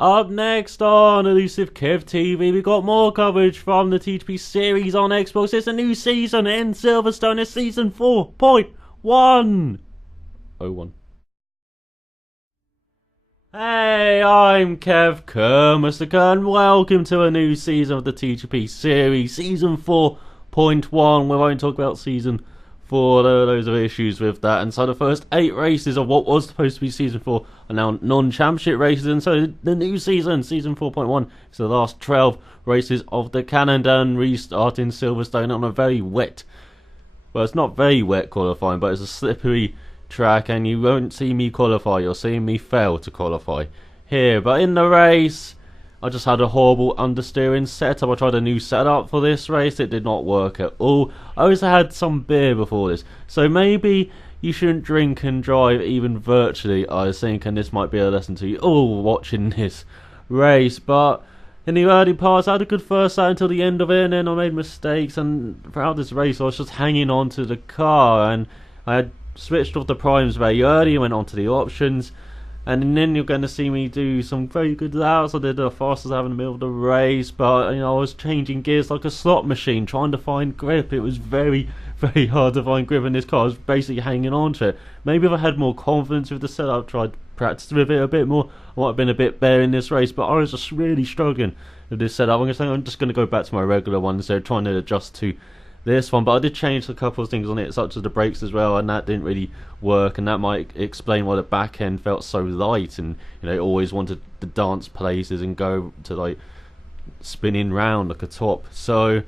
Up next on ElusiveKevTV, we got more coverage from the TGP Series on Xbox. It's a new season in Silverstone. It's season 4.1. Hey, I'm Kev Kerr, and welcome to a new season of the TGP Series, season 4.1. We won't talk about season 4, there are loads of issues with that, and so the first 8 races of what was supposed to be season 4 are now non-championship races, and so the new season, season 4.1, is the last 12 races of the calendar, and restarting Silverstone on a very wet, well, it's not very wet qualifying, but it's a slippery track, and you won't see me qualify, you'll see me fail to qualify here. But in the race, I just had a horrible understeering setup. I tried a new setup for this race, it did not work at all. I also had some beer before this, so maybe you shouldn't drink and drive even virtually, I think, and this might be a lesson to you all watching this race. But in the early parts, I had a good first lap until the end of it, and then I made mistakes, and throughout this race I was just hanging on to the car, and I had switched off the primes very early and went on to the options. And then you're going to see me do some very good laps. I did the fastest lap in the middle of the race, but I was changing gears like a slot machine, trying to find grip. It was very, very hard to find grip in this car. I was basically hanging on to it. Maybe if I had more confidence with the setup, tried to practice with it a bit more, I might have been a bit better in this race. But I was just really struggling with this setup. I'm just going to go back to my regular one instead of trying to adjust to this one. But I did change a couple of things on it, such as the brakes as well, and that didn't really work, and that might explain why the back end felt so light, and always wanted to dance places and go to like spinning round like a top. So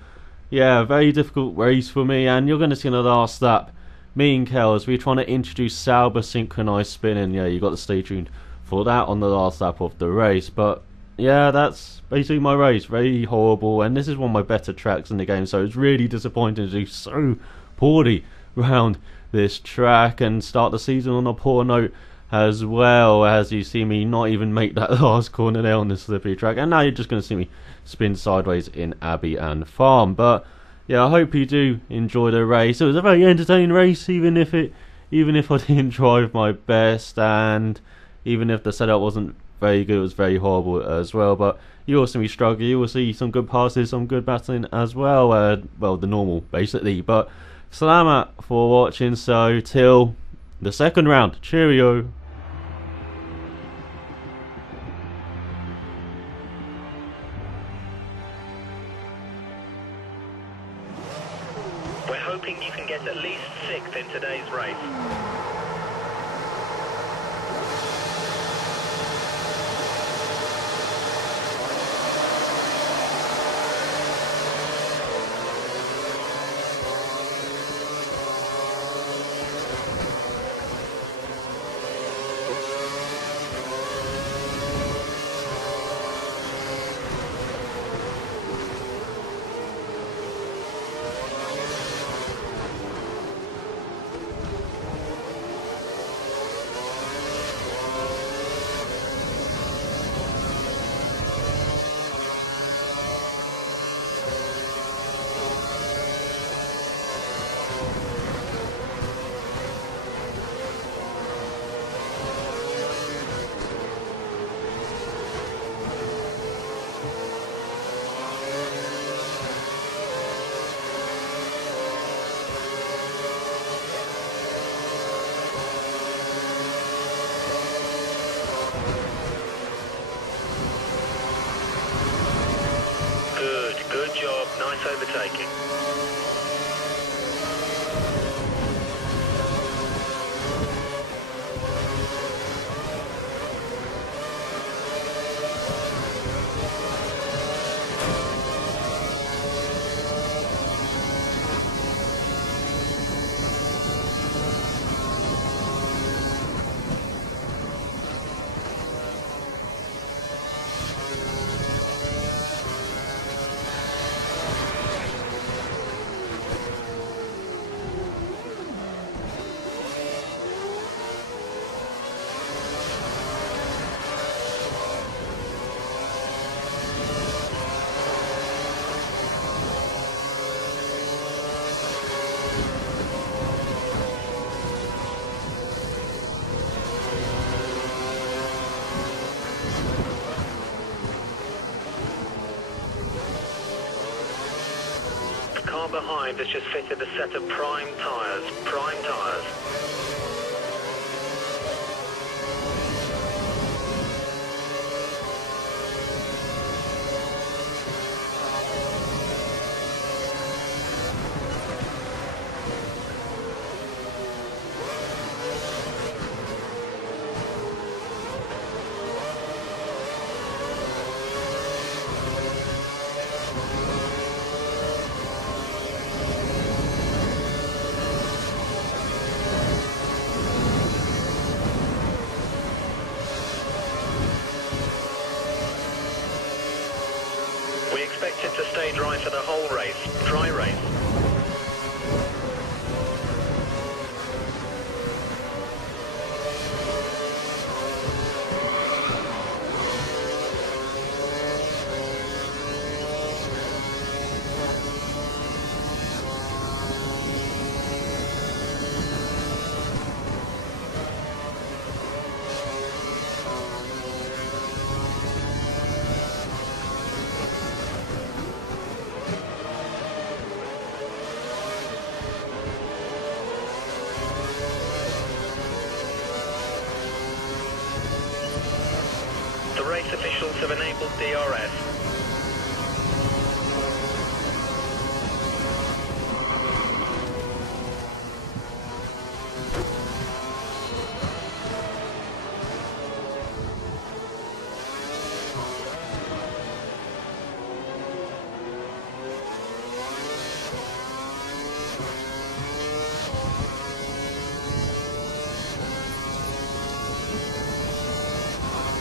yeah, very difficult race for me, and you're going to see in the last lap me and Kels, we're trying to introduce Sauber synchronized spinning. Yeah, you got to stay tuned for that on the last lap of the race. But yeah, that's basically my race. Very horrible, and this is one of my better tracks in the game, so it's really disappointing to do so poorly round this track and start the season on a poor note as well, as you see me not even make that last corner there on this slippery track, and now you're just going to see me spin sideways in Abbey and Farm. But yeah, I hope you do enjoy the race. It was a very entertaining race, even if I didn't drive my best, and even if the setup wasn't very good, it was very horrible as well. But you will see me struggle, you will see some good passes, some good battling as well, well, the normal basically. But salamat for watching, so till the second round, cheerio. We're hoping you can get at least 6th in today's race. Good job, nice overtaking. behind has just fitted a set of prime tyres. Prime tyres. We expect it to stay dry for the whole race. Dry race. The race officials have enabled DRS.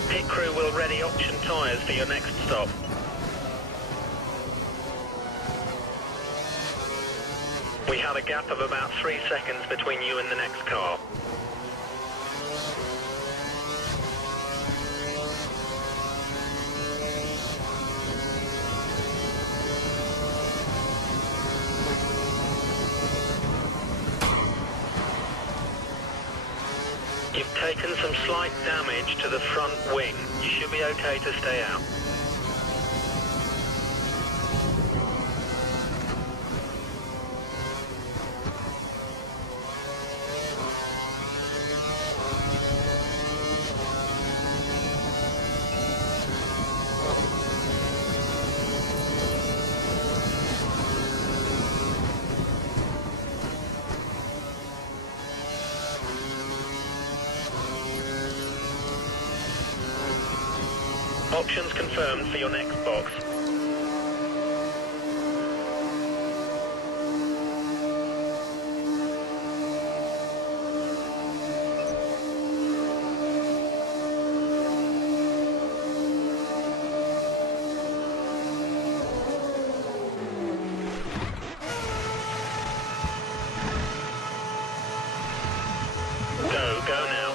Pit crew will ready option tyres for your next stop. We have a gap of about 3 seconds between you and the next car. You've taken some slight damage to the front wing. You should be okay to stay out. Options confirmed for your next box. Go now.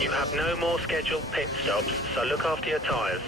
You have no more scheduled pit stops, so look after your tyres.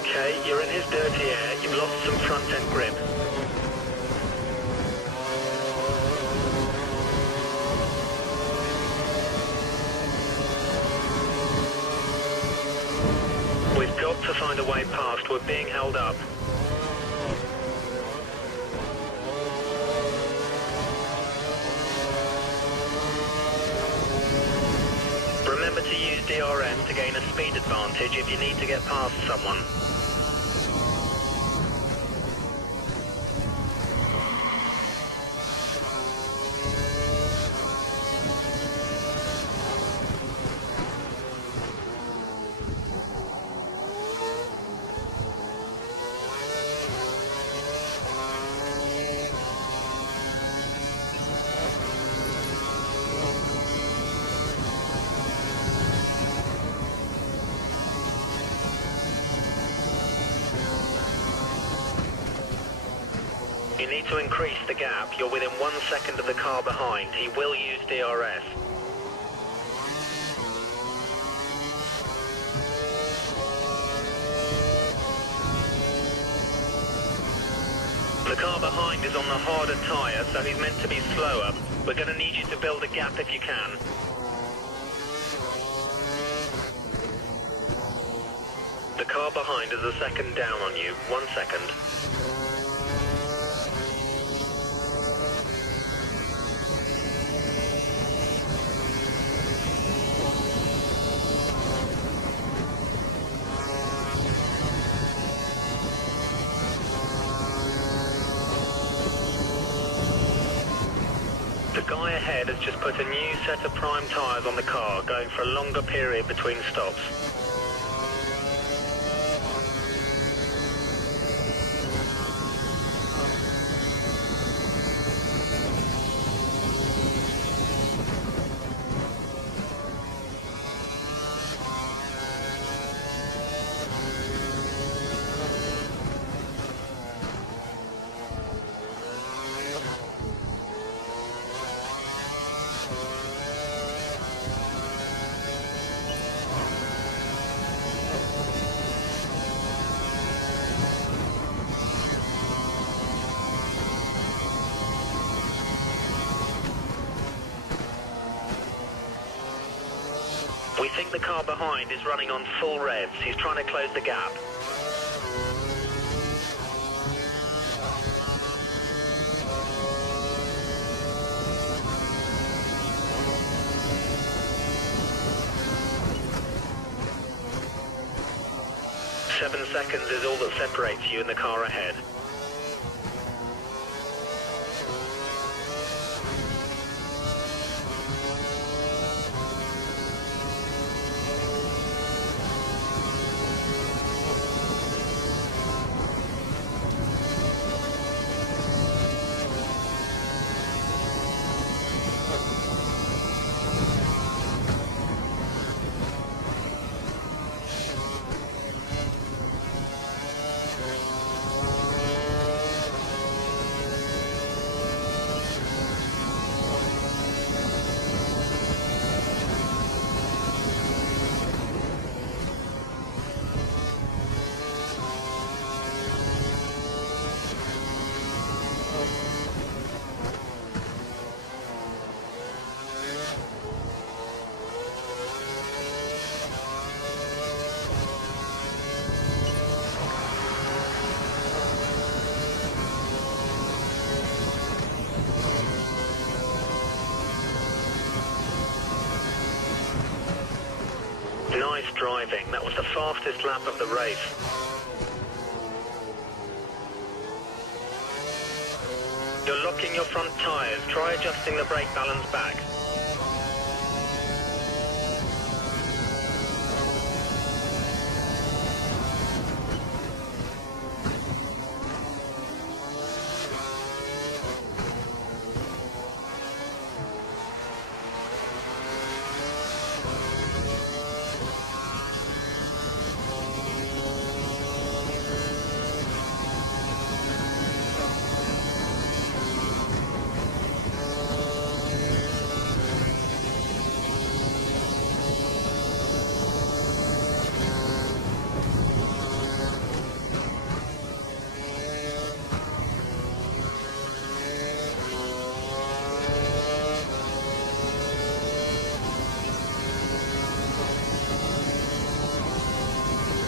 Okay, you're in his dirty air. You've lost some front-end grip. We've got to find a way past. We're being held up. Remember to use DRS to gain a speed advantage if you need to get past someone. You need to increase the gap. You're within 1 second of the car behind. He will use DRS. The car behind is on the harder tyre, so he's meant to be slower. We're going to need you to build a gap if you can. The car behind is a second down on you. 1 second. The guy ahead has just put a new set of prime tyres on the car, going for a longer period between stops. We think the car behind is running on full revs. He's trying to close the gap. Seven seconds is all that separates you and the car ahead. Nice driving. That was the fastest lap of the race. You're locking your front tyres. Try adjusting the brake balance back.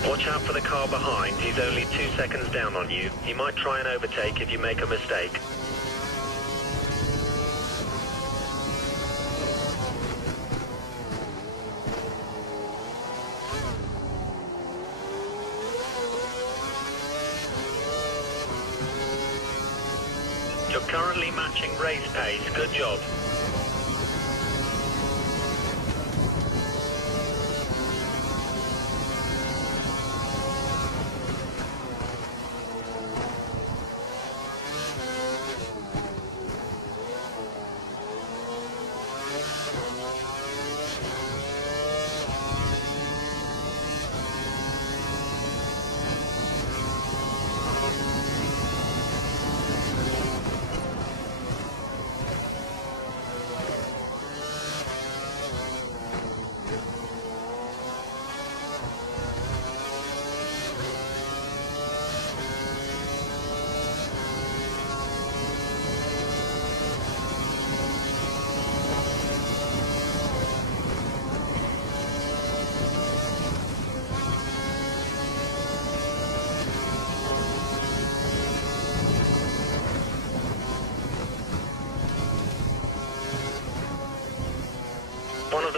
Watch out for the car behind. He's only 2 seconds down on you. He might try and overtake if you make a mistake. You're currently matching race pace. Good job.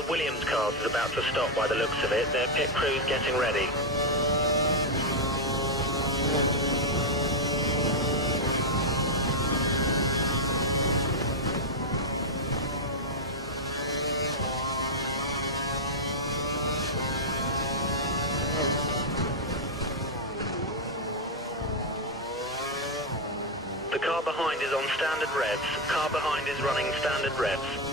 the Williams cars is about to stop by the looks of it. Their pit crew's getting ready. The car behind is on standard revs. Car behind is running standard revs.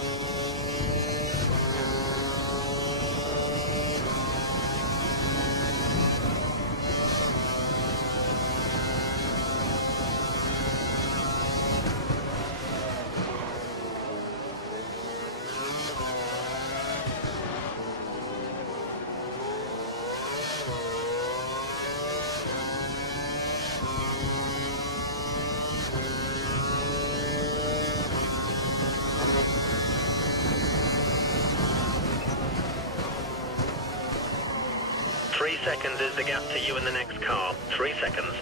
Three seconds is the gap to you in the next car. 3 seconds.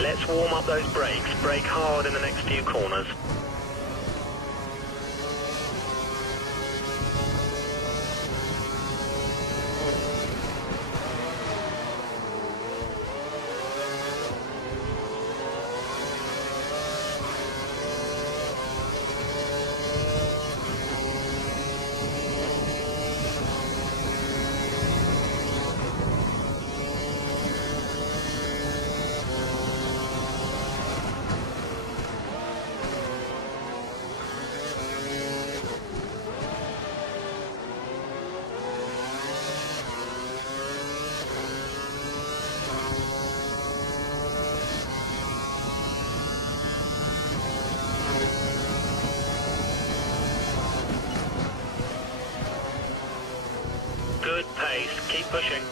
Let's warm up those brakes. Brake hard in the next few corners. Good pace. Keep pushing.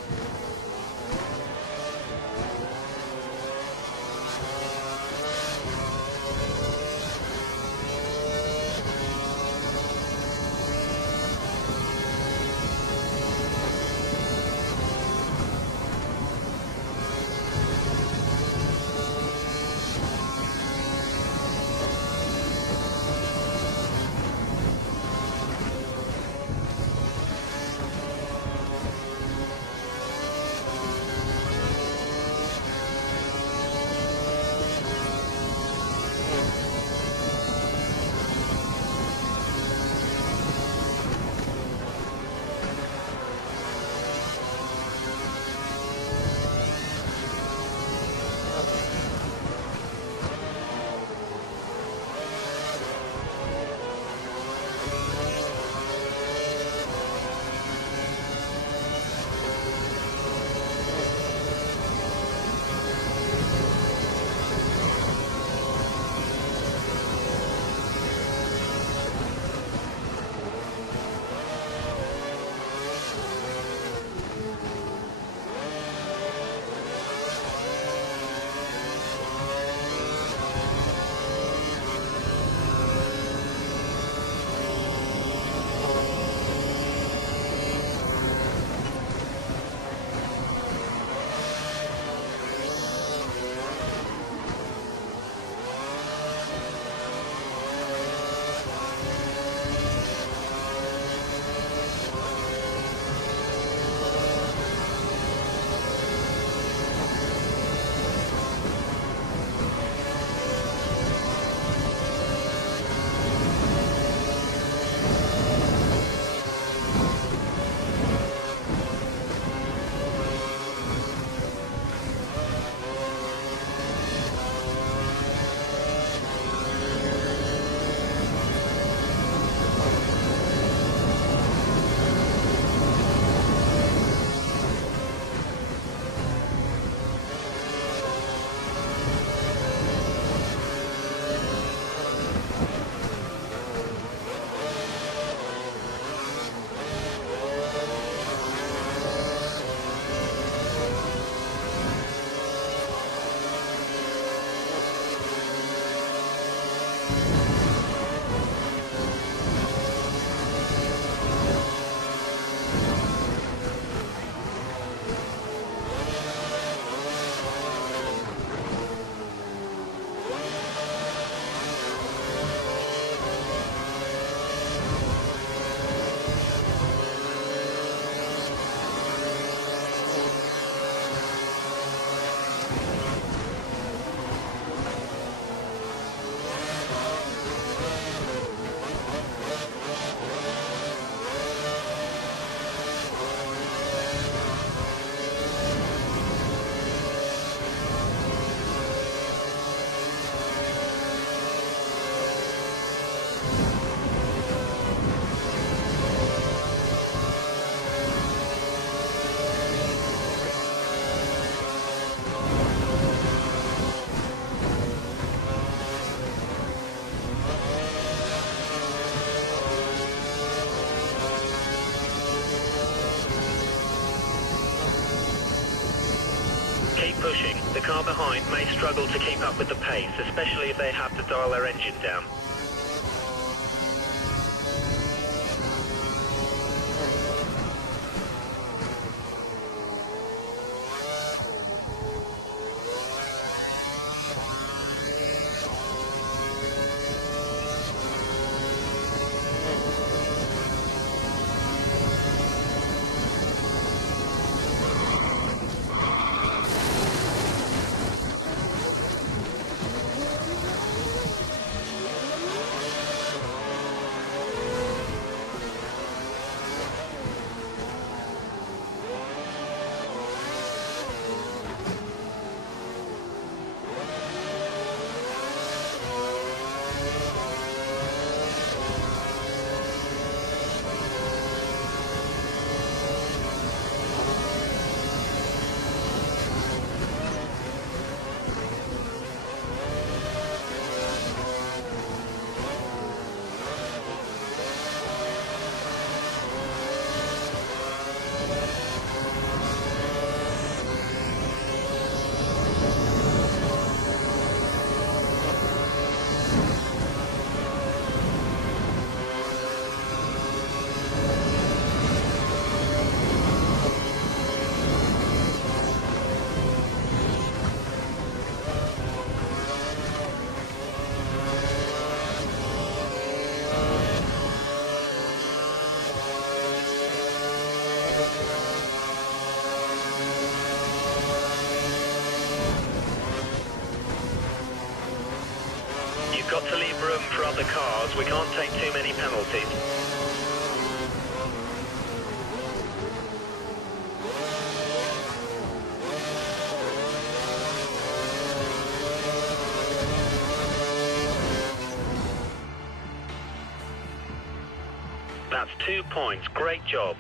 Keep pushing. The car behind may struggle to keep up with the pace, especially if they have to dial their engine down. You've got to leave room for other cars. We can't take too many penalties. That's 2 points. Great job.